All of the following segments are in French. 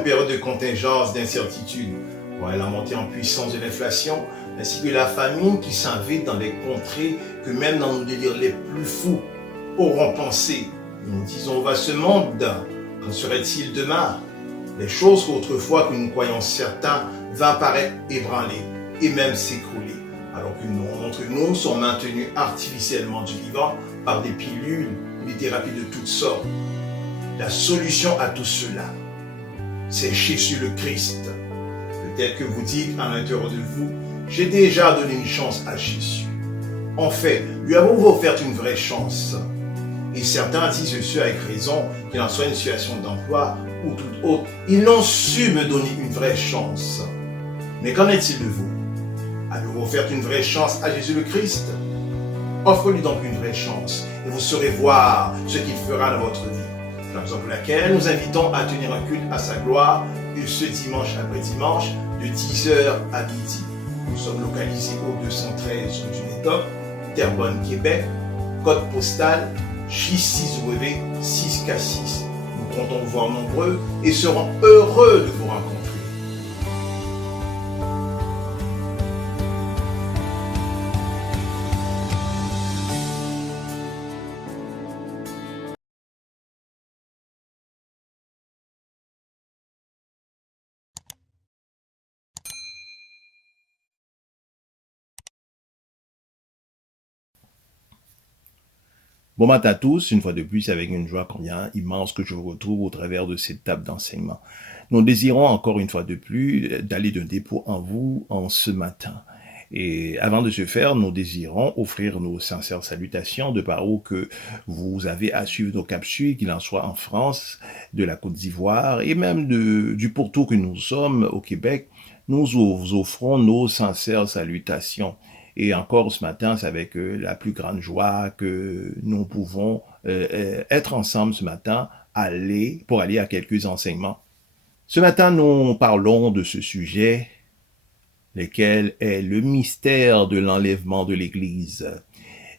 une période de contingence, d'incertitude. Ouais, la montée en puissance de l'inflation, ainsi que la famine qui s'invite dans des contrées que même dans nos délires les plus fous auront pensé. Nous disons, va ce monde, qu'en serait-il demain? Les choses qu'autrefois que nous croyons certains va paraître ébranlées et même s'écrouler, alors que nous, d'entre nous sont maintenus artificiellement du vivant par des pilules ou des thérapies de toutes sortes. La solution à tout cela, c'est Jésus le Christ. Peut-être que vous dites à l'intérieur de vous, j'ai déjà donné une chance à Jésus. En fait, lui avons-vous offert une vraie chance? Et certains disent ceux avec raison, qu'il en soit une situation d'emploi ou toute autre, ils n'ont su me donner une vraie chance. Mais qu'en est-il de vous? Avez-vous offert une vraie chance à Jésus le Christ? Offre-lui donc une vraie chance et vous saurez voir ce qu'il fera dans votre vie. C'est la raison pour laquelle nous invitons à tenir un culte à sa gloire et ce dimanche après dimanche de 10h à midi. Nous sommes localisés au 213 rue du Médoc, Terrebonne, Québec, code postal J6W6K6. Nous comptons vous voir nombreux et serons heureux de vous rencontrer. Bon matin à tous, une fois de plus avec une joie combien immense que je vous retrouve au travers de cette table d'enseignement. Nous désirons encore une fois de plus d'aller d'un dépôt en vous en ce matin. Et avant de ce faire, nous désirons offrir nos sincères salutations de par où que vous avez à suivre nos capsules, qu'il en soit en France, de la Côte d'Ivoire et même du pourtour que nous sommes au Québec. Nous vous offrons nos sincères salutations. Et encore ce matin, c'est avec la plus grande joie que nous pouvons être ensemble ce matin, pour aller à quelques enseignements. Ce matin, nous parlons de ce sujet, lequel est le mystère de l'enlèvement de l'Église.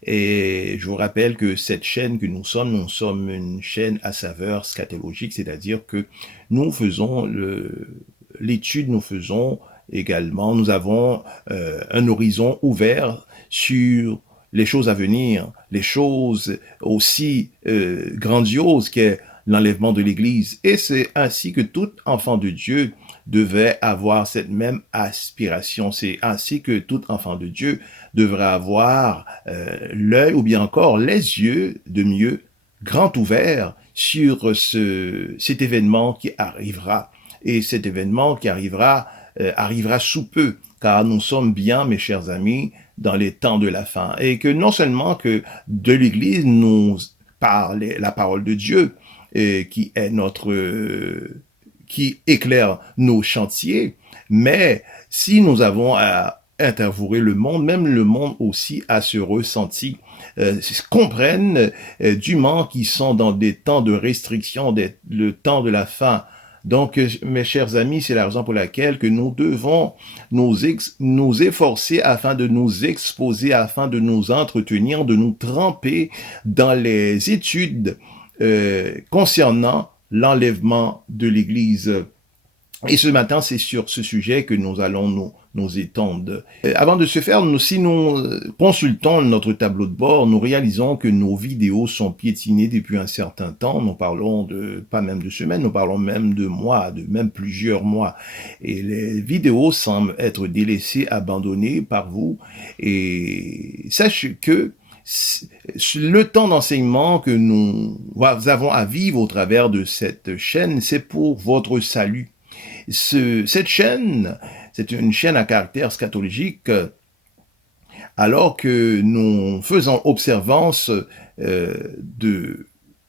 Et je vous rappelle que cette chaîne que nous sommes une chaîne à saveur scatologique, c'est-à-dire que nous faisons l'étude, nous faisons également, nous avons un horizon ouvert sur les choses à venir, les choses aussi grandioses qu'est l'enlèvement de l'Église. Et c'est ainsi que tout enfant de Dieu devait avoir cette même aspiration. C'est ainsi que tout enfant de Dieu devrait avoir l'œil ou bien encore les yeux de mieux grand ouverts sur cet événement qui arrivera. Et cet événement qui arrivera sous peu, car nous sommes bien, mes chers amis, dans les temps de la fin. Et que non seulement que de l'Église nous parle la parole de Dieu, qui est qui éclaire nos chantiers, mais si nous avons à interviewer le monde, même le monde aussi a ce ressenti, comprennent dûment qu'ils sont dans des temps de restriction, le temps de la fin. Donc, mes chers amis, c'est la raison pour laquelle que nous devons nous efforcer afin de nous exposer, afin de nous entretenir, de nous tremper dans les études concernant l'enlèvement de l'Église. Et ce matin, c'est sur ce sujet que nous allons nous étendre. Avant de se faire, si nous consultons notre tableau de bord, nous réalisons que nos vidéos sont piétinées depuis un certain temps. Nous parlons pas même de semaines, nous parlons même de mois, de même plusieurs mois. Et les vidéos semblent être délaissées, abandonnées par vous. Et sachez que le temps d'enseignement que nous avons à vivre au travers de cette chaîne, c'est pour votre salut. Cette chaîne, c'est une chaîne à caractère scatologique, alors que nous faisons observance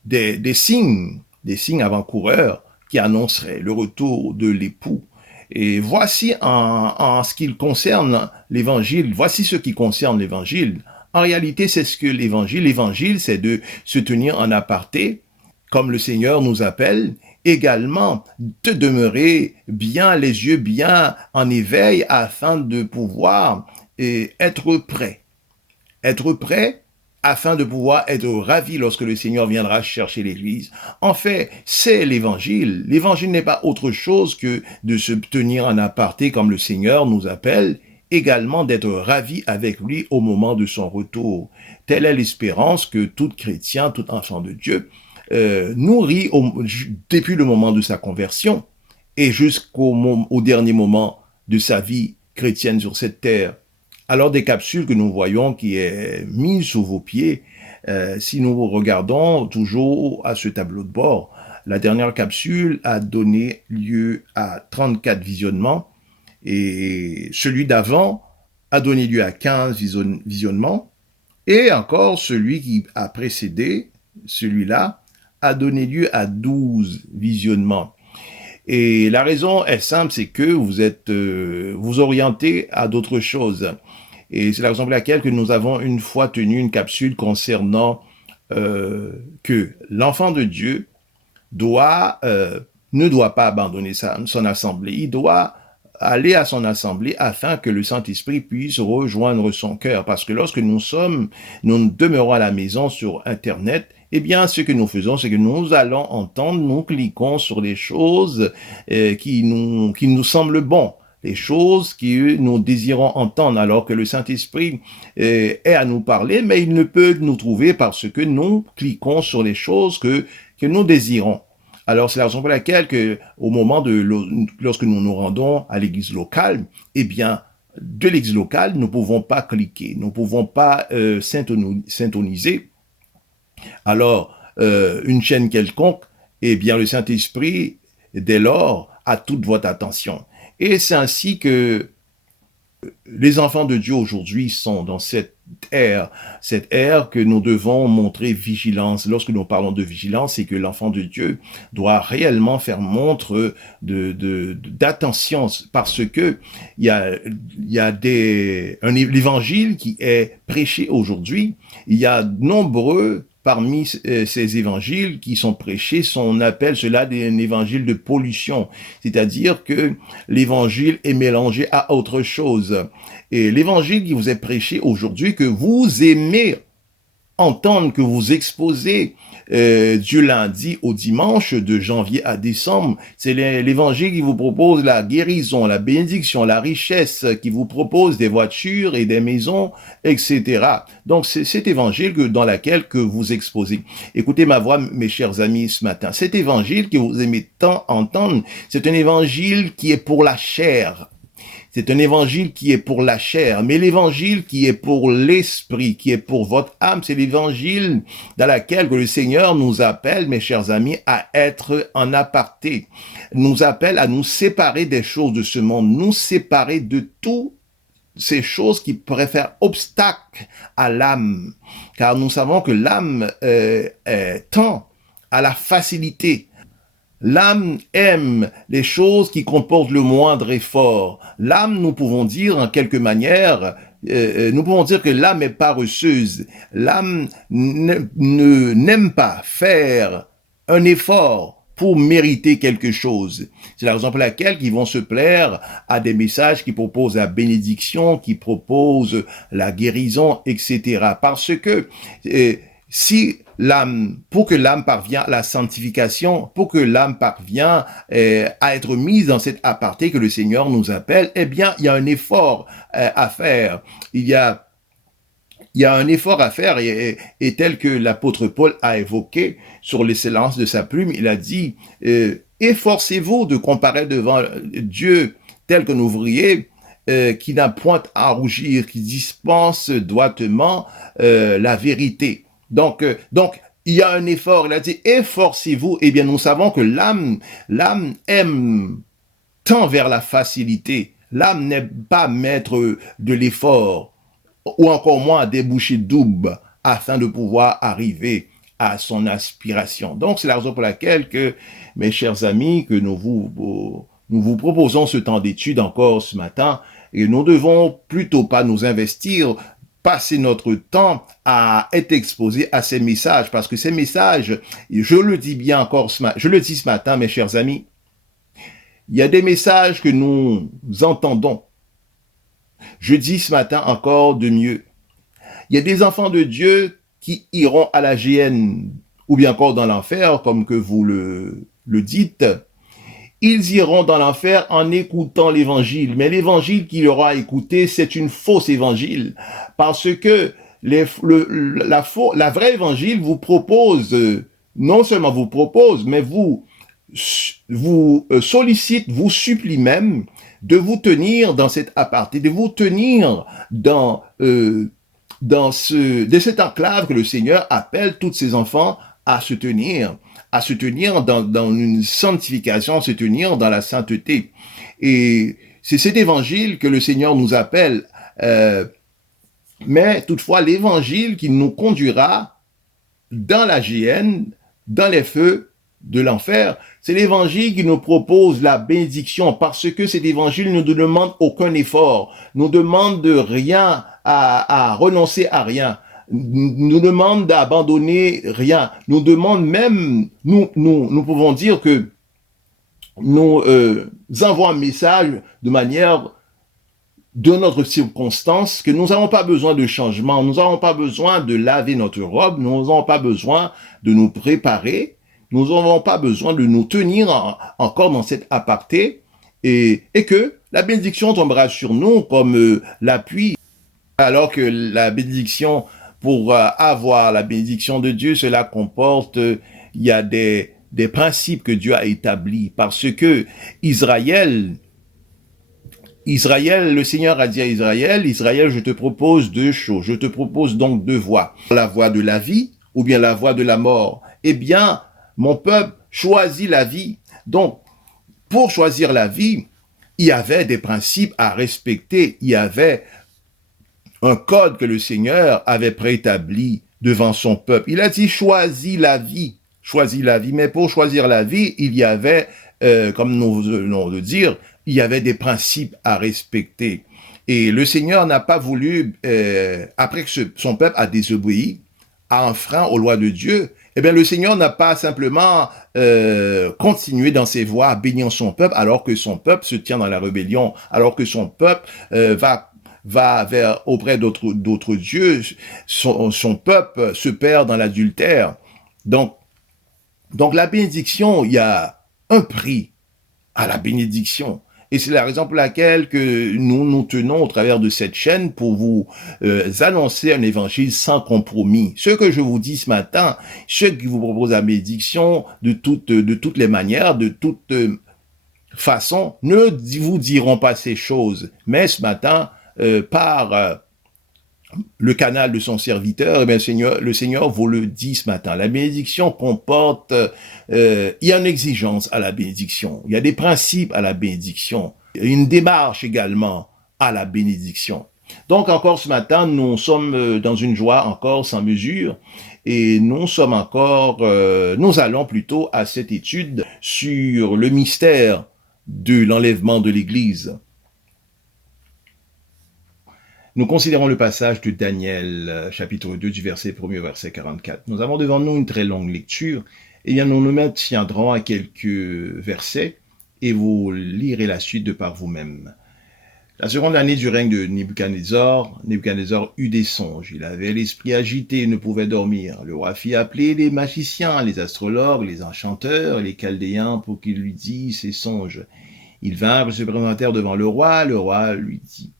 des signes avant-coureurs qui annonceraient le retour de l'époux. Et voici en ce qui concerne l'évangile, voici ce qui concerne l'évangile. En réalité, c'est ce que l'évangile, c'est de se tenir en aparté, comme le Seigneur nous appelle, également de demeurer bien, les yeux bien en éveil, afin de pouvoir être prêt. Être prêt afin de pouvoir être ravis lorsque le Seigneur viendra chercher l'Église. En fait, c'est l'Évangile. L'Évangile n'est pas autre chose que de se tenir en aparté comme le Seigneur nous appelle, également d'être ravis avec lui au moment de son retour. Telle est l'espérance que tout chrétien, tout enfant de Dieu nourrit depuis le moment de sa conversion et au dernier moment de sa vie chrétienne sur cette terre. Alors des capsules que nous voyons qui est mise sous vos pieds, si nous regardons toujours à ce tableau de bord, la dernière capsule a donné lieu à 34 visionnements et celui d'avant a donné lieu à 15 visionnements et encore celui qui a précédé, celui-là, a donné lieu à 12 visionnements. Et la raison est simple, c'est que vous orientez à d'autres choses. Et c'est la raison pour laquelle que nous avons une fois tenu une capsule concernant que l'enfant de Dieu ne doit pas abandonner son assemblée. Il doit aller à son assemblée afin que le Saint-Esprit puisse rejoindre son cœur. Parce que lorsque nous demeurons à la maison sur Internet, eh bien, ce que nous faisons, c'est que nous allons entendre, nous cliquons sur les choses qui nous semblent bonnes, les choses que nous désirons entendre, alors que le Saint-Esprit est à nous parler, mais il ne peut nous trouver parce que nous cliquons sur les choses que nous désirons. Alors, c'est la raison pour laquelle au moment lorsque nous nous rendons à l'église locale, eh bien, de l'église locale, nous ne pouvons pas cliquer, nous ne pouvons pas syntoniser. Alors, une chaîne quelconque, eh bien, le Saint-Esprit, dès lors, a toute votre attention. Et c'est ainsi que les enfants de Dieu aujourd'hui sont dans cette ère que nous devons montrer vigilance. Lorsque nous parlons de vigilance, c'est que l'enfant de Dieu doit réellement faire montre d'attention, parce que il y a l'évangile qui est prêché aujourd'hui. Il y a nombreux parmi ces évangiles qui sont prêchés, on appelle cela un évangile de pollution, c'est-à-dire que l'évangile est mélangé à autre chose. Et l'évangile qui vous est prêché aujourd'hui, que vous aimez entendre, que vous exposez du lundi au dimanche, de janvier à décembre, c'est l'évangile qui vous propose la guérison, la bénédiction, la richesse, qui vous propose des voitures et des maisons, etc. Donc c'est cet évangile dans lequel que vous exposez. Écoutez ma voix, mes chers amis, ce matin. Cet évangile que vous aimez tant entendre, c'est un évangile qui est pour la chair. C'est un évangile qui est pour la chair, mais l'évangile qui est pour l'esprit, qui est pour votre âme, c'est l'évangile dans lequel le Seigneur nous appelle, mes chers amis, à être en aparté. Nous appelle à nous séparer des choses de ce monde, nous séparer de tout ces choses qui pourraient faire obstacle à l'âme. Car nous savons que l'âme tend à la facilité. L'âme aime les choses qui comportent le moindre effort. L'âme, nous pouvons dire en quelque manière, nous pouvons dire que l'âme est paresseuse. L'âme n'aime pas faire un effort pour mériter quelque chose. C'est la raison pour laquelle ils vont se plaire à des messages qui proposent la bénédiction, qui proposent la guérison, etc. Parce que pour que l'âme parvienne à la sanctification, pour que l'âme parvienne à être mise dans cet aparté que le Seigneur nous appelle, eh bien, il y a un effort à faire. Il y a un effort à faire et tel que l'apôtre Paul a évoqué sur l'excellence de sa plume, il a dit efforcez-vous de comparaître devant Dieu tel qu'un ouvrier qui n'a point à rougir, qui dispense droitement la vérité. Donc, il y a un effort. Il a dit, efforcez-vous. Eh bien, nous savons que l'âme aime tend vers la facilité. L'âme n'est pas maître de l'effort, ou encore moins à déboucher double afin de pouvoir arriver à son aspiration. Donc, c'est la raison pour laquelle que, mes chers amis, que nous vous proposons ce temps d'étude encore ce matin, et nous devons plutôt pas nous investir, passer notre temps à être exposé à ces messages, parce que ces messages, je le dis ce matin, mes chers amis, il y a des messages que nous entendons. Je dis ce matin encore de mieux. Il y a des enfants de Dieu qui iront à la géhenne ou bien encore dans l'enfer, comme que vous le dites, ils iront dans l'enfer en écoutant l'évangile. Mais l'évangile qu'il aura écouté, c'est une fausse évangile. Parce que la vraie évangile vous propose, non seulement vous propose, mais vous sollicite, vous supplie même de vous tenir dans cet aparté, de vous tenir de cette enclave que le Seigneur appelle tous ses enfants à se tenir dans une sanctification, se tenir dans la sainteté. Et c'est cet évangile que le Seigneur nous appelle, mais toutefois l'évangile qui nous conduira dans la géhenne, dans les feux de l'enfer, c'est l'évangile qui nous propose la bénédiction, parce que cet évangile ne nous demande aucun effort, nous demande de rien, à renoncer à rien, nous demande d'abandonner rien, nous demande même, nous pouvons dire que nous envoie un message de manière de notre circonstance, que nous n'avons pas besoin de changement, nous n'avons pas besoin de laver notre robe, nous n'avons pas besoin de nous préparer, nous n'avons pas besoin de nous tenir encore dans cet aparté, et que la bénédiction tombera sur nous comme l'appui, alors que la bénédiction, pour avoir la bénédiction de Dieu, cela comporte, il y a des principes que Dieu a établis, parce que Israël, le Seigneur a dit à Israël, je te propose deux choses, je te propose donc deux voies, la voie de la vie ou bien la voie de la mort. Eh bien, mon peuple choisit la vie. Donc, pour choisir la vie, il y avait des principes à respecter, il y avait un code que le Seigneur avait préétabli devant son peuple. Il a dit, choisis la vie, mais pour choisir la vie, il y avait, comme nous venons de dire, il y avait des principes à respecter. Et le Seigneur n'a pas voulu, après que son peuple a désobéi, a enfreint aux lois de Dieu, eh bien le Seigneur n'a pas simplement continué dans ses voies à bénir son peuple, alors que son peuple se tient dans la rébellion, alors que son peuple va vers auprès d'autres dieux, son peuple se perd dans l'adultère. Donc la bénédiction, il y a un prix à la bénédiction. Et c'est la raison pour laquelle que nous tenons au travers de cette chaîne pour vous annoncer un évangile sans compromis. Ce que je vous dis ce matin, ce qui vous propose la bénédiction de toutes les manières, de toute façon, ne vous diront pas ces choses. Mais ce matin, par le canal de son serviteur, eh bien, le Seigneur vous le dit ce matin. La bénédiction comporte, il y a une exigence à la bénédiction, il y a des principes à la bénédiction, il y a une démarche également à la bénédiction. Donc encore ce matin, nous sommes dans une joie encore sans mesure, et nous allons plutôt à cette étude sur le mystère de l'enlèvement de l'Église. Nous considérons le passage de Daniel, chapitre 2, du verset 1er au verset 44. Nous avons devant nous une très longue lecture, et bien nous nous maintiendrons à quelques versets, et vous lirez la suite de par vous-même. La seconde année du règne de Nebuchadnezzar eut des songes. Il avait l'esprit agité, il ne pouvait dormir. Le roi fit appeler les magiciens, les astrologues, les enchanteurs, les chaldéens pour qu'ils lui disent ses songes. Ils vinrent se présentèrent devant le roi lui dit: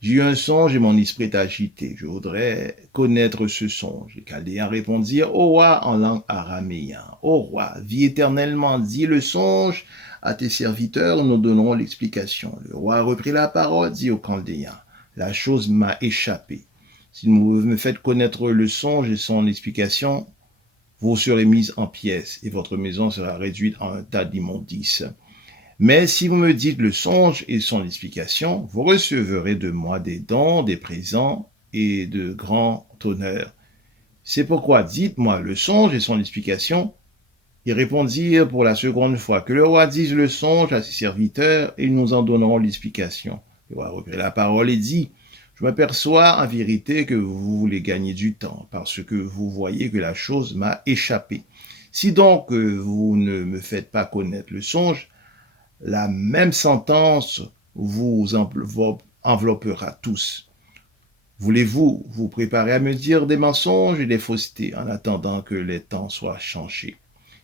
j'ai eu un songe et mon esprit est agité. Je voudrais connaître ce songe. Les Chaldéens répondirent au roi en langue araméen. Ô roi, vis éternellement, dis le songe à tes serviteurs, nous donnerons l'explication. Le roi reprit la parole, dit aux Chaldéens: la chose m'a échappé. Si vous me faites connaître le songe et son explication, vous serez mis en pièces et votre maison sera réduite en un tas d'immondices. Mais si vous me dites le songe et son explication, vous recevrez de moi des dons, des présents et de grands honneurs. C'est pourquoi dites-moi le songe et son explication. Ils répondirent pour la seconde fois: que le roi dise le songe à ses serviteurs et ils nous en donneront l'explication. Le roi reprit la parole et dit: je m'aperçois en vérité que vous voulez gagner du temps parce que vous voyez que la chose m'a échappé. Si donc vous ne me faites pas connaître le songe, la même sentence vous enveloppera tous. Voulez-vous vous préparer à me dire des mensonges et des faussetés en attendant que les temps soient changés?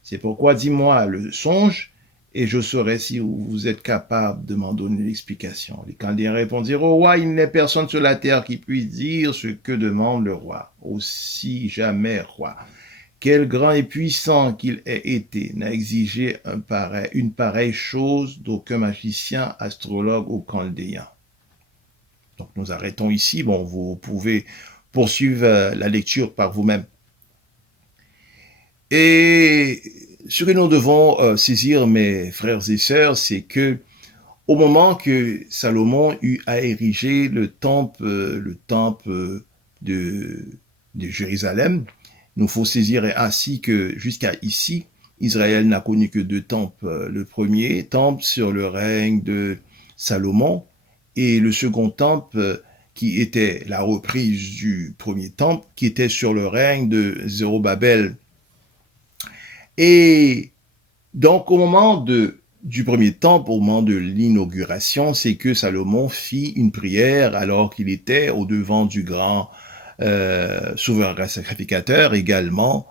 C'est pourquoi dis-moi le songe et je saurai si vous êtes capable de m'en donner l'explication. Les Chaldéens répondirent au roi, il n'est personne sur la terre qui puisse dire ce que demande le roi. Aussi jamais, roi, quel grand et puissant qu'il ait été, n'a exigé une pareille chose d'aucun magicien, astrologue ou chaldéen. Donc nous arrêtons ici. Bon, vous pouvez poursuivre la lecture par vous-même. Et ce que nous devons saisir, mes frères et sœurs, c'est que au moment que Salomon eut à ériger le temple de Jérusalem, nous faut saisir ainsi que jusqu'à ici, Israël n'a connu que deux temples. Le premier temple sur le règne de Salomon et le second temple qui était la reprise du premier temple qui était sur le règne de Zérubabel. Et donc au moment du premier temple, au moment de l'inauguration, c'est que Salomon fit une prière alors qu'il était au devant du grand souverain sacrificateur, également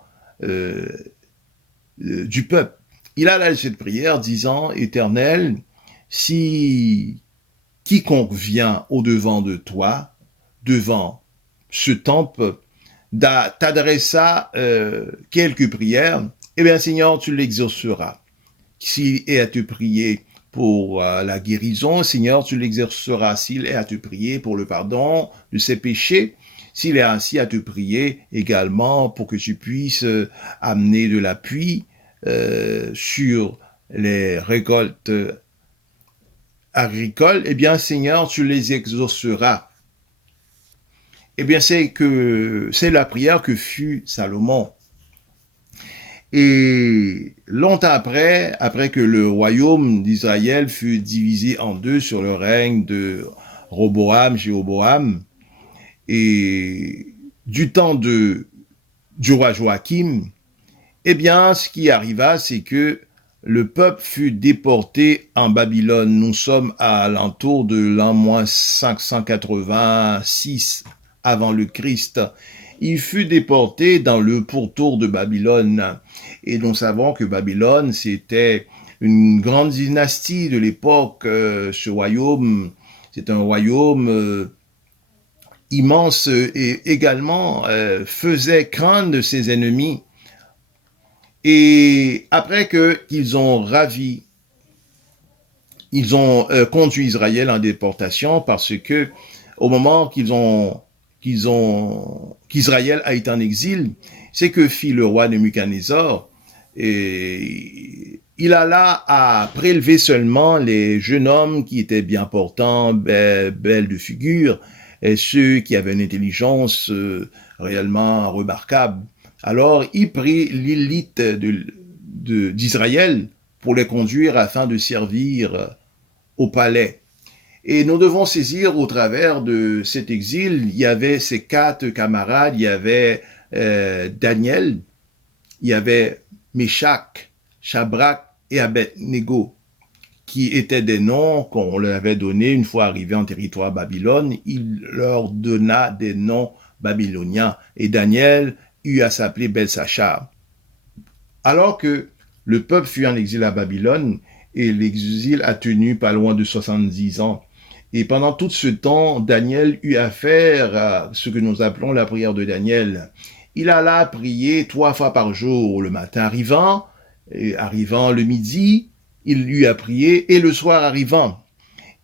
du peuple. Il a là cette prière disant, Éternel, si quiconque vient au devant de toi, devant ce temple, t'adressa quelques prières, eh bien Seigneur, tu l'exauceras. S'il est à te prier pour la guérison, Seigneur, tu l'exerceras. S'il est à te prier pour le pardon de ses péchés, s'il est ainsi à te prier également pour que tu puisses amener de l'appui sur les récoltes agricoles, eh bien, Seigneur, tu les exauceras. Eh bien, c'est la prière que fut Salomon. Et longtemps après que le royaume d'Israël fut divisé en deux sur le règne de Jéroboam, et du temps du roi Joachim, eh bien, ce qui arriva, c'est que le peuple fut déporté en Babylone. Nous sommes à l'entour de l'an 586 avant le Christ. Il fut déporté dans le pourtour de Babylone. Et nous savons que Babylone, c'était une grande dynastie de l'époque. Ce royaume, c'est un royaume immense et également faisait craindre ses ennemis. Et après qu'ils ont ils ont conduit Israël en déportation parce que au moment qu'Israël a été en exil, c'est que fit le roi Nebuchadnezzar, et il alla à prélever seulement les jeunes hommes qui étaient bien portants, belles de figure, et ceux qui avaient une intelligence réellement remarquable. Alors, il prit l'élite d'Israël pour les conduire afin de servir au palais. Et nous devons saisir au travers de cet exil, il y avait ses 4 camarades, il y avait Daniel, il y avait Meshach, Shadrach et Abednego, qui étaient des noms qu'on leur avait donnés une fois arrivés en territoire Babylone. Il leur donna des noms babyloniens. Et Daniel eut à s'appeler Belsachar. Alors que le peuple fut en exil à Babylone, et l'exil a tenu pas loin de 70 ans. Et pendant tout ce temps, Daniel eut à faire à ce que nous appelons la prière de Daniel. Il alla prier 3 fois par jour, le matin arrivant le midi, il eut à prier, et le soir arrivant.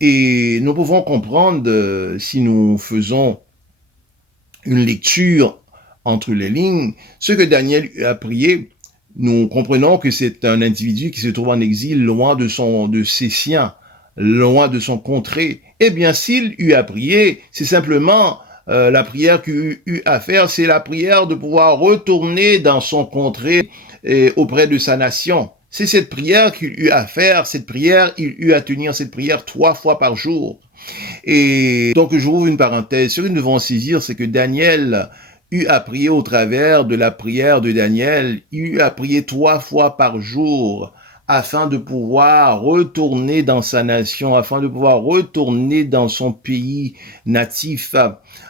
Et nous pouvons comprendre, si nous faisons une lecture entre les lignes, ce que Daniel eut à prier. Nous comprenons que c'est un individu qui se trouve en exil, loin de ses siens, loin de son contrée. Eh bien, s'il eut à prier, c'est simplement la prière qu'il eut à faire, c'est la prière de pouvoir retourner dans son contrée et auprès de sa nation. C'est cette prière qu'il eut à faire, il eut à tenir cette prière 3 fois par jour. Et donc, je rouvre une parenthèse. Ce que nous devons saisir, c'est que Daniel eut à prier au travers de la prière de Daniel, il eut à prier 3 fois par jour afin de pouvoir retourner dans sa nation, afin de pouvoir retourner dans son pays natif,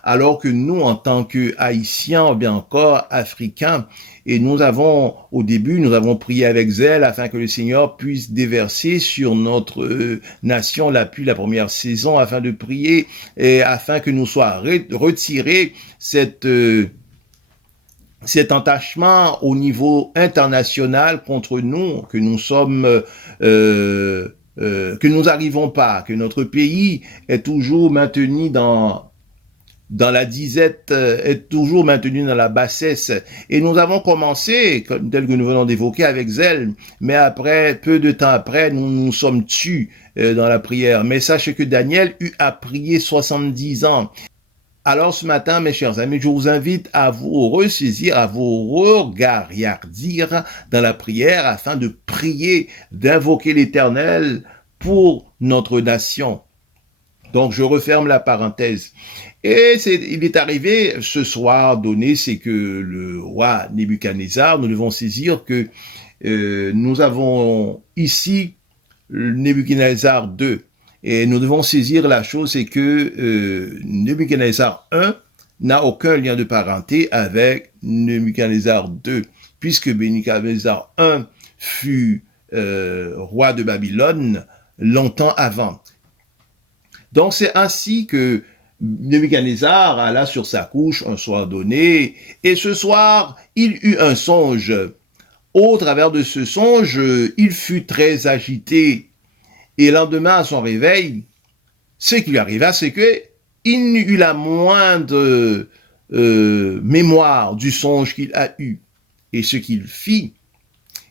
alors que nous, en tant que Haïtiens, ou bien encore Africains, et au début, nous avons prié avec zèle afin que le Seigneur puisse déverser sur notre nation la pluie la première saison, afin de prier et afin que nous soit retiré cet entachement au niveau international contre nous, que nous sommes, que nous n'arrivons pas, que notre pays est toujours maintenu dans la disette, est toujours maintenu dans la bassesse. Et nous avons commencé, tel que nous venons d'évoquer, avec zèle, mais après, peu de temps après, nous nous sommes tus dans la prière. Mais sachez que Daniel eut à prier 70 ans. Alors ce matin, mes chers amis, je vous invite à vous ressaisir, à vous regardir dans la prière afin de prier, d'invoquer l'Éternel pour notre nation. Donc je referme la parenthèse. Et il est arrivé ce soir donné, c'est que le roi Nebuchadnezzar, nous devons saisir que nous avons ici Nebuchadnezzar 2. Et nous devons saisir la chose, c'est que Nebuchadnezzar 1 n'a aucun lien de parenté avec Nebuchadnezzar 2, puisque Nebuchadnezzar 1 fut roi de Babylone longtemps avant. Donc c'est ainsi que Nebuchadnezzar alla sur sa couche un soir donné, et ce soir, il eut un songe. Au travers de ce songe, il fut très agité. Et le lendemain, à son réveil, ce qui lui arriva, c'est que il n'eut eu la moindre mémoire du songe qu'il a eu. Et ce qu'il fit,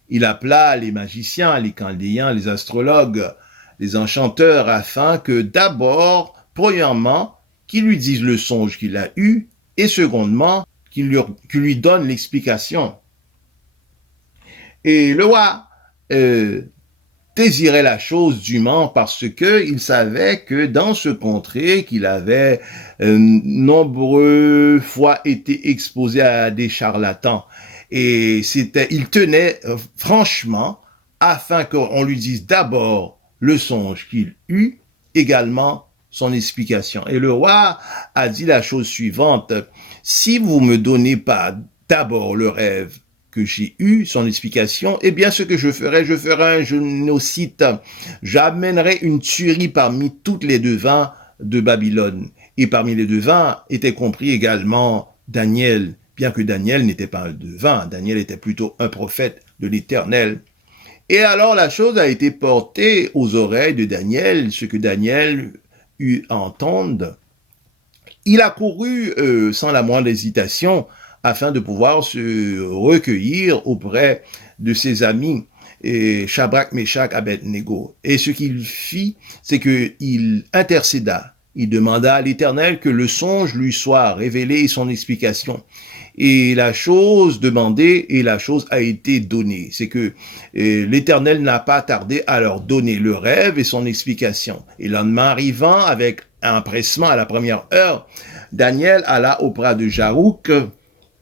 il appela les magiciens, les chaldéens, les astrologues, les enchanteurs, afin que d'abord, premièrement, qu'ils lui disent le songe qu'il a eu, et secondement, qu'il lui donne l'explication. Et le roi désirait la chose dûment parce que il savait que dans ce contrée qu'il avait nombreuses fois été exposé à des charlatans. Et il tenait franchement afin qu'on lui dise d'abord le songe qu'il eut, également son explication. Et le roi a dit la chose suivante: si vous me donnez pas d'abord le rêve que j'ai eu, son explication, eh bien ce que je ferai un génocide. J'amènerai une tuerie parmi toutes les devins de Babylone. Et parmi les devins était compris également Daniel, bien que Daniel n'était pas un devin, Daniel était plutôt un prophète de l'Éternel. Et alors la chose a été portée aux oreilles de Daniel, ce que Daniel eut à entendre. Il a couru sans la moindre hésitation afin de pouvoir se recueillir auprès de ses amis, Shadrach, Meshach, Abednego. Et ce qu'il fit, c'est qu'il intercéda. Il demanda à l'Éternel que le songe lui soit révélé et son explication. Et la chose demandée et la chose a été donnée. C'est que l'Éternel n'a pas tardé à leur donner le rêve et son explication. Et le lendemain arrivant, avec empressement à la première heure, Daniel alla auprès de Jarouk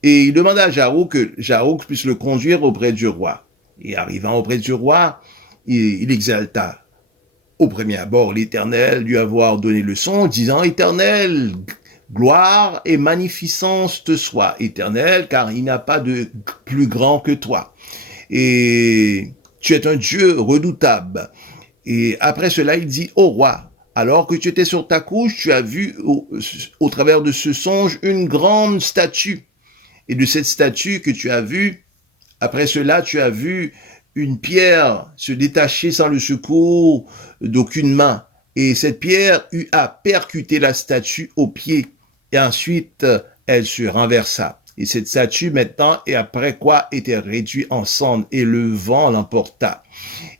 et il demanda à Jarouk que Jarouk puisse le conduire auprès du roi. Et arrivant auprès du roi, il exalta au premier abord l'Éternel, lui avoir donné le son, disant: Éternel, gloire et magnificence te soit, Éternel, car il n'y a pas de plus grand que toi. Et tu es un Dieu redoutable. Et après cela, il dit au roi: alors que tu étais sur ta couche, tu as vu au travers de ce songe une grande statue. Et de cette statue que tu as vue, après cela, tu as vu une pierre se détacher sans le secours d'aucune main. Et cette pierre eut à percuter la statue au pied. Et ensuite, elle se renversa. Et cette statue, maintenant, et après quoi, était réduite en cendres. Et le vent l'emporta.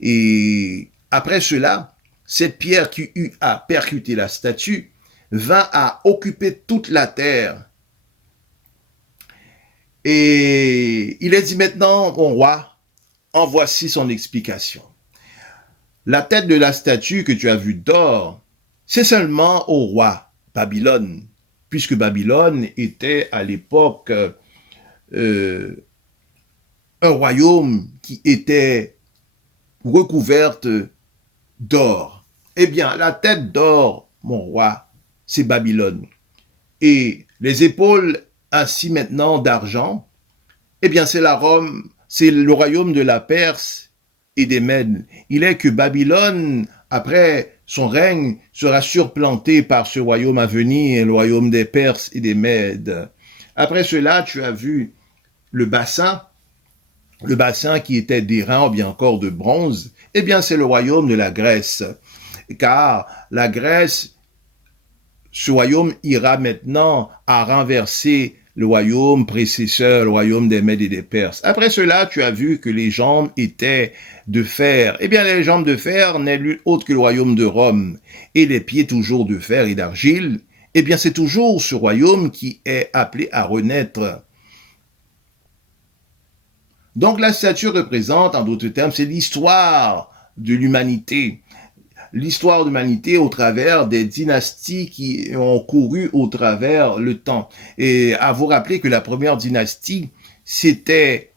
Et après cela, cette pierre qui eut à percuter la statue vint à occuper toute la terre. Et il a dit maintenant, mon roi, en voici son explication. La tête de la statue que tu as vue d'or, c'est seulement au roi Babylone, puisque Babylone était à l'époque un royaume qui était recouverte d'or. Eh bien, la tête d'or, mon roi, c'est Babylone. Et les épaules ainsi maintenant d'argent, eh bien, c'est la Rome, c'est le royaume de la Perse et des Mèdes. Il est que Babylone, après son règne, sera surplanté par ce royaume à venir, le royaume des Perses et des Mèdes. Après cela, tu as vu le bassin qui était d'airain ou bien encore de bronze. Eh bien, c'est le royaume de la Grèce. Car la Grèce, ce royaume ira maintenant à renverser le royaume précesseur, le royaume des Mèdes et des Perses. Après cela, tu as vu que les jambes étaient de fer. Eh bien, les jambes de fer n'est autre que le royaume de Rome. Et les pieds toujours de fer et d'argile. Eh bien, c'est toujours ce royaume qui est appelé à renaître. Donc, la statue représente, en d'autres termes, c'est l'histoire de l'humanité. L'histoire de l'humanité au travers des dynasties qui ont couru au travers le temps. Et à vous rappeler que la première dynastie, c'était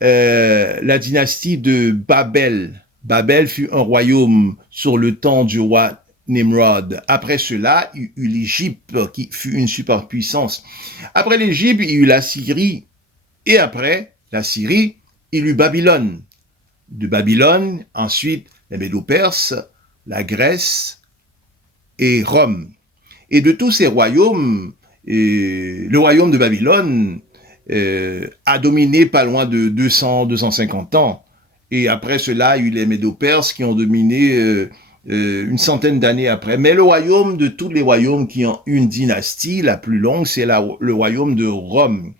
la dynastie de Babel. Babel fut un royaume sur le temps du roi Nimrod. Après cela, il y eut l'Égypte qui fut une superpuissance. Après l'Égypte, il y eut la Syrie. Et après la Syrie, il y eut Babylone. De Babylone, ensuite, les Médo-Perses, la Grèce et Rome. Et de tous ces royaumes, le royaume de Babylone a dominé pas loin de 200-250 ans. Et après cela, il y a eu les Médo-Perses qui ont dominé une centaine d'années après. Mais le royaume de tous les royaumes qui ont une dynastie, la plus longue, c'est le royaume de Rome.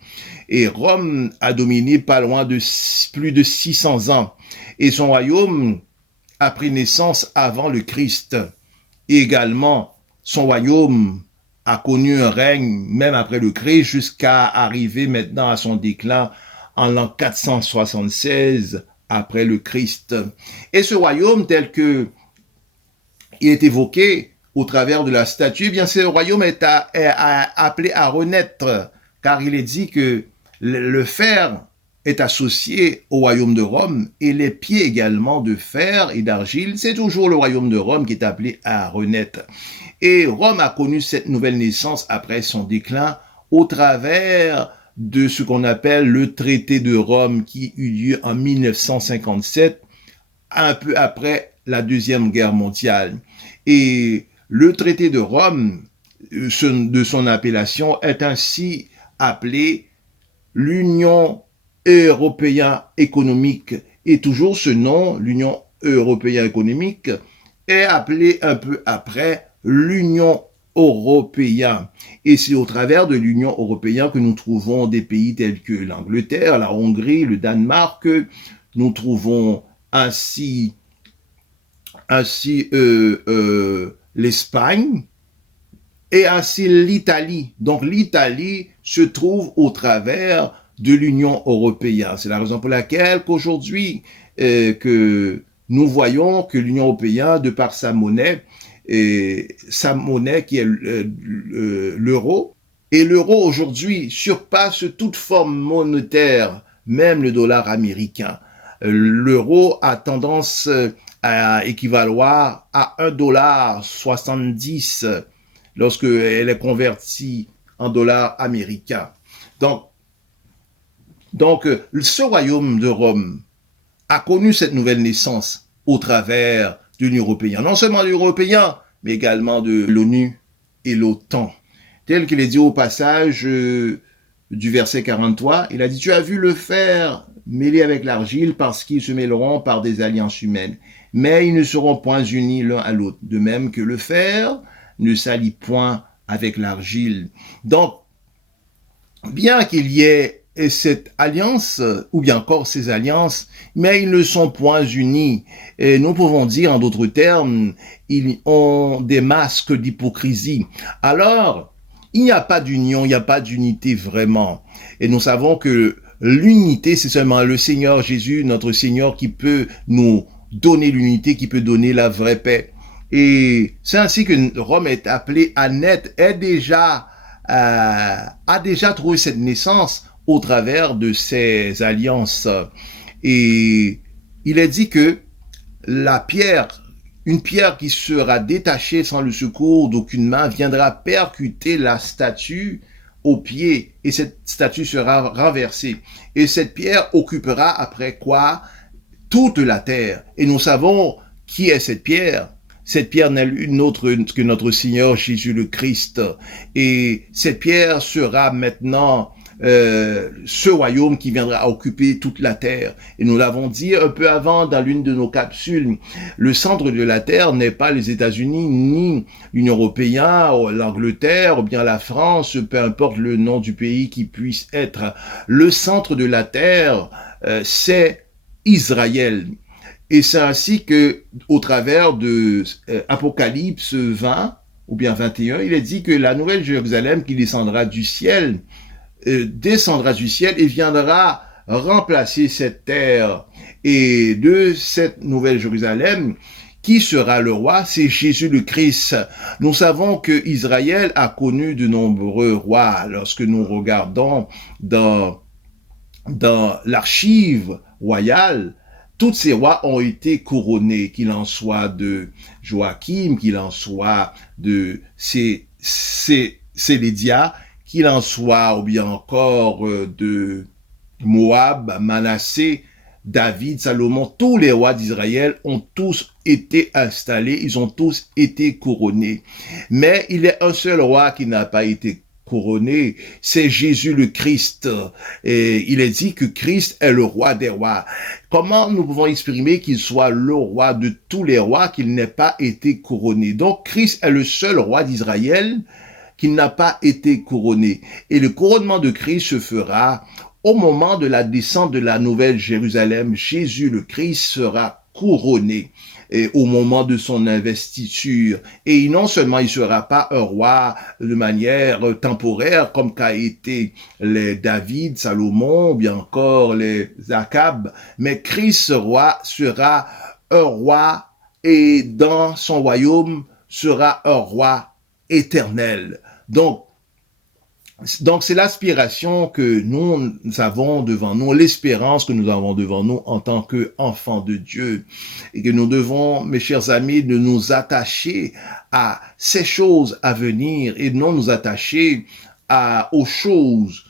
Et Rome a dominé pas loin de plus de 600 ans. Et son royaume a pris naissance avant le Christ. Et également, son royaume a connu un règne même après le Christ jusqu'à arriver maintenant à son déclin en l'an 476 après le Christ. Et ce royaume tel que il est évoqué au travers de la statue, eh bien ce royaume est appelé à renaître, car il est dit que le fer est associé au royaume de Rome et les pieds également de fer et d'argile, c'est toujours le royaume de Rome qui est appelé à renaître. Et Rome a connu cette nouvelle naissance après son déclin au travers de ce qu'on appelle le traité de Rome qui eut lieu en 1957, un peu après la Deuxième Guerre mondiale. Et le traité de Rome, de son appellation, est ainsi appelé l'Union européenne économique. Et toujours ce nom, l'Union européenne économique, est appelé un peu après l'Union européenne. Et c'est au travers de l'Union européenne que nous trouvons des pays tels que l'Angleterre, la Hongrie, le Danemark. Nous trouvons ainsi l'Espagne et ainsi l'Italie. Donc l'Italie se trouve au travers de l'Union européenne. C'est la raison pour laquelle qu'aujourd'hui que nous voyons que l'Union européenne, de par sa monnaie qui est l'euro, et l'euro aujourd'hui surpasse toute forme monétaire, même le dollar américain. L'euro a tendance à équivaloir à $1,70 lorsque elle est convertie en dollars américains. Donc, ce royaume de Rome a connu cette nouvelle naissance au travers de l'Union européenne. Non seulement de l'Union européenne, mais également de l'ONU et l'OTAN. Tel qu'il est dit au passage du verset 43, il a dit « Tu as vu le fer mêlé avec l'argile parce qu'ils se mêleront par des alliances humaines. Mais ils ne seront point unis l'un à l'autre. De même que le fer ne s'allie point avec l'argile. » Donc, bien qu'il y ait cette alliance, ou bien encore ces alliances, mais ils ne sont point unis. Et nous pouvons dire, en d'autres termes, ils ont des masques d'hypocrisie. Alors, il n'y a pas d'union, il n'y a pas d'unité vraiment. Et nous savons que l'unité, c'est seulement le Seigneur Jésus, notre Seigneur, qui peut nous donner l'unité, qui peut donner la vraie paix. Et c'est ainsi que Rome est appelée à naître, a déjà trouvé cette naissance au travers de ces alliances. Et il est dit que la pierre, une pierre qui sera détachée sans le secours d'aucune main viendra percuter la statue au pied et cette statue sera renversée. Et cette pierre occupera après quoi toute la terre. Et nous savons qui est cette pierre. Cette pierre n'est une autre que notre Seigneur Jésus le Christ. Et cette pierre sera maintenant ce royaume qui viendra occuper toute la terre. Et nous l'avons dit un peu avant dans l'une de nos capsules, le centre de la terre n'est pas les États-Unis, ni l'Union européenne, l'Angleterre, ou bien la France, peu importe le nom du pays qui puisse être. Le centre de la terre, c'est Israël. Et c'est ainsi que, au travers de Apocalypse 20, ou bien 21, il est dit que la nouvelle Jérusalem qui descendra du ciel, et viendra remplacer cette terre. Et de cette nouvelle Jérusalem, qui sera le roi? C'est Jésus le Christ. Nous savons que Israël a connu de nombreux rois. Lorsque nous regardons dans l'archive royale, tous ces rois ont été couronnés, qu'il en soit de Joachim, qu'il en soit de Sélédia, qu'il en soit, ou bien encore de Moab, Manassé, David, Salomon, tous les rois d'Israël ont tous été installés, ils ont tous été couronnés. Mais il est un seul roi qui n'a pas été couronné, c'est Jésus le Christ. Et il est dit que Christ est le roi des rois. Comment nous pouvons exprimer qu'il soit le roi de tous les rois, qu'il n'ait pas été couronné? Donc Christ est le seul roi d'Israël qui n'a pas été couronné. Et le couronnement de Christ se fera au moment de la descente de la nouvelle Jérusalem. Jésus le Christ sera couronné et au moment de son investiture. Et non seulement il sera pas un roi de manière temporaire comme qu'a été les David, Salomon, ou bien encore les Akab, mais Christ roi sera un roi et dans son royaume sera un roi éternel. Donc c'est l'aspiration que nous avons devant nous, l'espérance que nous avons devant nous en tant qu'enfants de Dieu. Et que nous devons, mes chers amis, de nous attacher à ces choses à venir et non nous attacher aux choses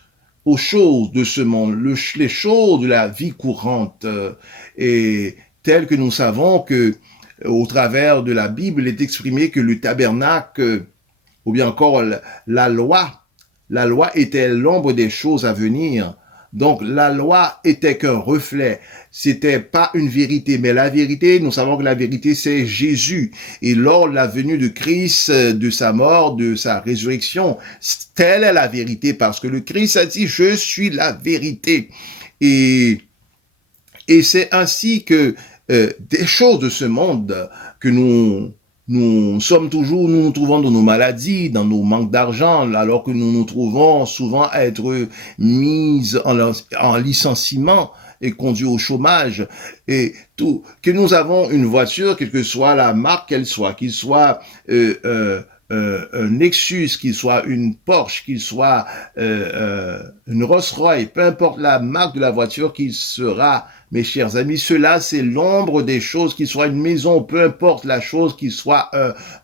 de ce monde, les choses de la vie courante. Et telles que nous savons que, au travers de la Bible, il est exprimé que le tabernacle, ou bien encore la loi était l'ombre des choses à venir. Donc, la loi était qu'un reflet. C'était pas une vérité, mais la vérité, nous savons que la vérité, c'est Jésus. Et lors de la venue de Christ, de sa mort, de sa résurrection, telle est la vérité, parce que le Christ a dit, je suis la vérité. Et c'est ainsi que des choses de ce monde que nous nous trouvons dans nos maladies, dans nos manques d'argent, alors que nous nous trouvons souvent à être mis en licenciement et conduits au chômage, et tout, que nous avons une voiture, quelle que soit la marque qu'elle soit, qu'il soit un Nexus, qu'il soit une Porsche, qu'il soit une Rolls-Royce, peu importe la marque de la voiture qui sera, mes chers amis, cela c'est l'ombre des choses, qu'il soit une maison, peu importe la chose, qu'il soit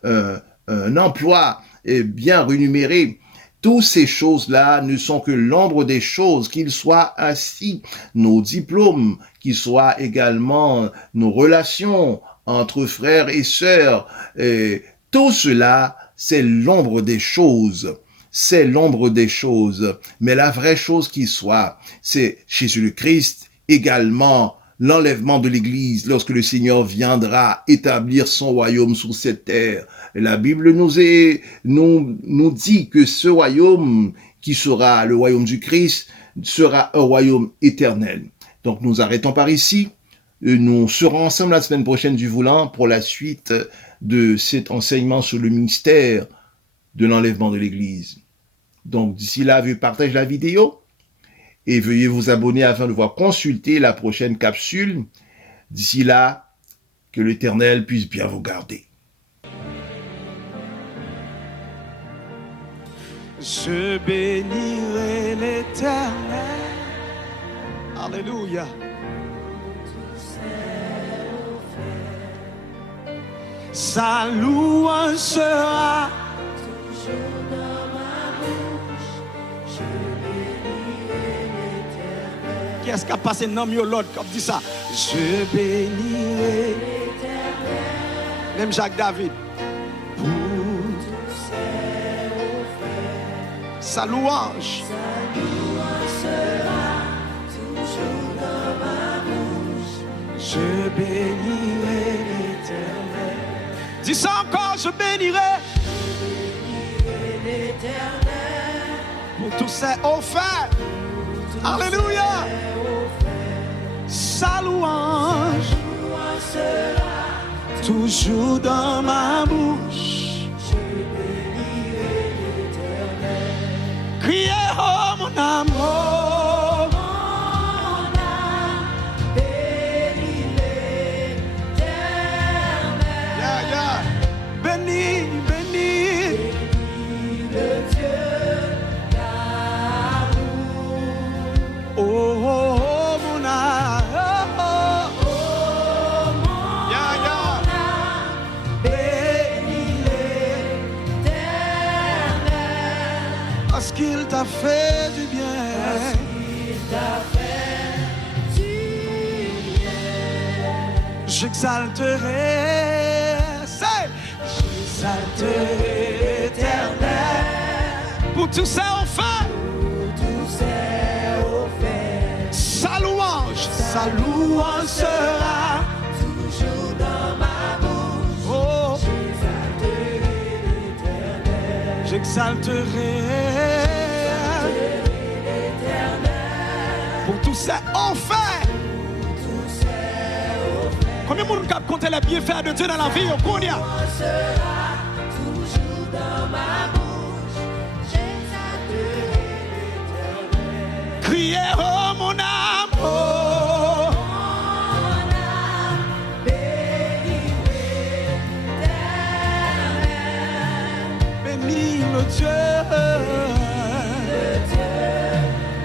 un emploi bien rémunéré. Toutes ces choses-là ne sont que l'ombre des choses, qu'ils soient ainsi nos diplômes, qu'ils soient également nos relations entre frères et sœurs. Tout cela, c'est l'ombre des choses. C'est l'ombre des choses. Mais la vraie chose qui soit, c'est Jésus le Christ, également l'enlèvement de l'Église lorsque le Seigneur viendra établir son royaume sur cette terre. Et la Bible nous dit que ce royaume qui sera le royaume du Christ sera un royaume éternel. Donc nous arrêtons par ici. Nous serons ensemble la semaine prochaine du voulant pour la suite de cet enseignement sur le mystère de l'enlèvement de l'Église. Donc d'ici là, veuillez partager la vidéo et veuillez vous abonner afin de pouvoir consulter la prochaine capsule. D'ici là, que l'Éternel puisse bien vous garder. Je bénirai l'Éternel. Alléluia. sa louange sera toujours dans ma bouche. Je bénirai l'Éternel. Qui est-ce qui a passé nom yo l'autre comme dit ça? Je bénirai L'Éternel, même Jacques David pour tous ses offerts. sa louange. Sa louange sera toujours dans ma bouche. Je bénirai l'Éternel. Dis ça encore, je bénirai L'Éternel, pour tous ses offerts. Alléluia. Sa louange louange sera toujours dans ma bouche. je bénirai l'Éternel. Criez, oh mon âme, oh. Mon âme bénit l'Éternel. Yeah, yeah. Béni, béni. Le Dieu d'amour. Oh, oh, oh, mon âme. Oh, oh. Oh, mon Yeah, yeah. âme bénit l'Éternel. Parce qu'il t'a fait du bien. Il t'a fait du bien. J'exalterai, c'est J'exalterai l'Éternel pour tous ses offerts. pour tous ses offerts. Sa louange sera. Toujours dans ma bouche. Oh, J'exalterai l'Éternel. j'exalterai L'Éternel pour tous ses offerts. tous ses offerts. Combien de monde cap compter les bienfaits de Dieu dans la vie au Kounia? Sera toujours dans ma bouche. J'exalterai l'Éternel. Criez, oh mon âme, oh. Mon âme bénit l'Éternel. Bénis le Dieu. Le Dieu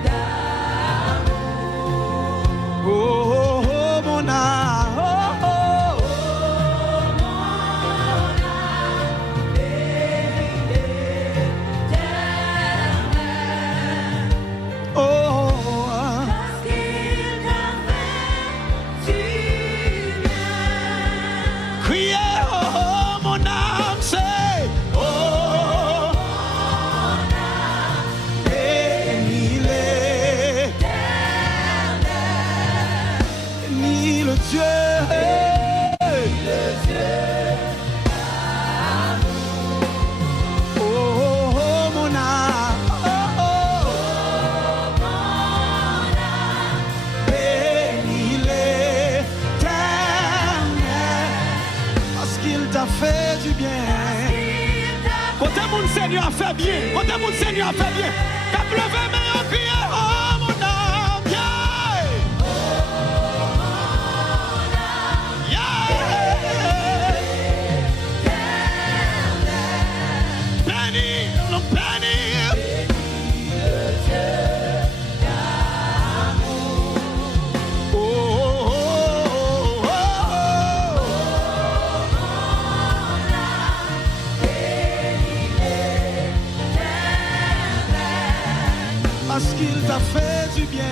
d'amour. Oh, oh, oh, mon âme, oh, oh. Mon âme bénit l'Éternel. Oh, oh, oh. Parce qu'il t'a fait du bien. Criez, oh, oh, mon âme, c'est oh, bénis bénis le Dieu, oh, oh, oh, mon âme, oh, oh, bénis l'Éternel, parce qu'il t'a fait du bien. Côté mon Seigneur a fait bien. Côté mon Seigneur a fait bien. Qu'a pleuvé, mais on crie, oh mon âme, yeah. Yeah. Béni, le béni. Oh, oh, oh, oh, oh. Parce qu'il t'a fait du bien.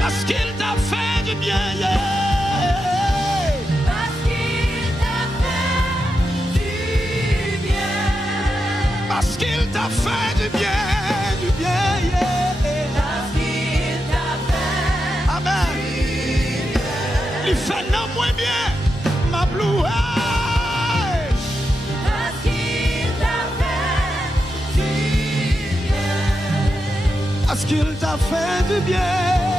Parce qu'il t'a fait du bien, yeah. Parce qu'il t'a fait du bien. Parce qu'il t'a fait du bien, yeah. Parce qu'il t'a fait Amen. du bien. Il fait non moins bien, ma blue. Parce qu'il t'a fait du bien. Parce qu'il t'a fait du bien.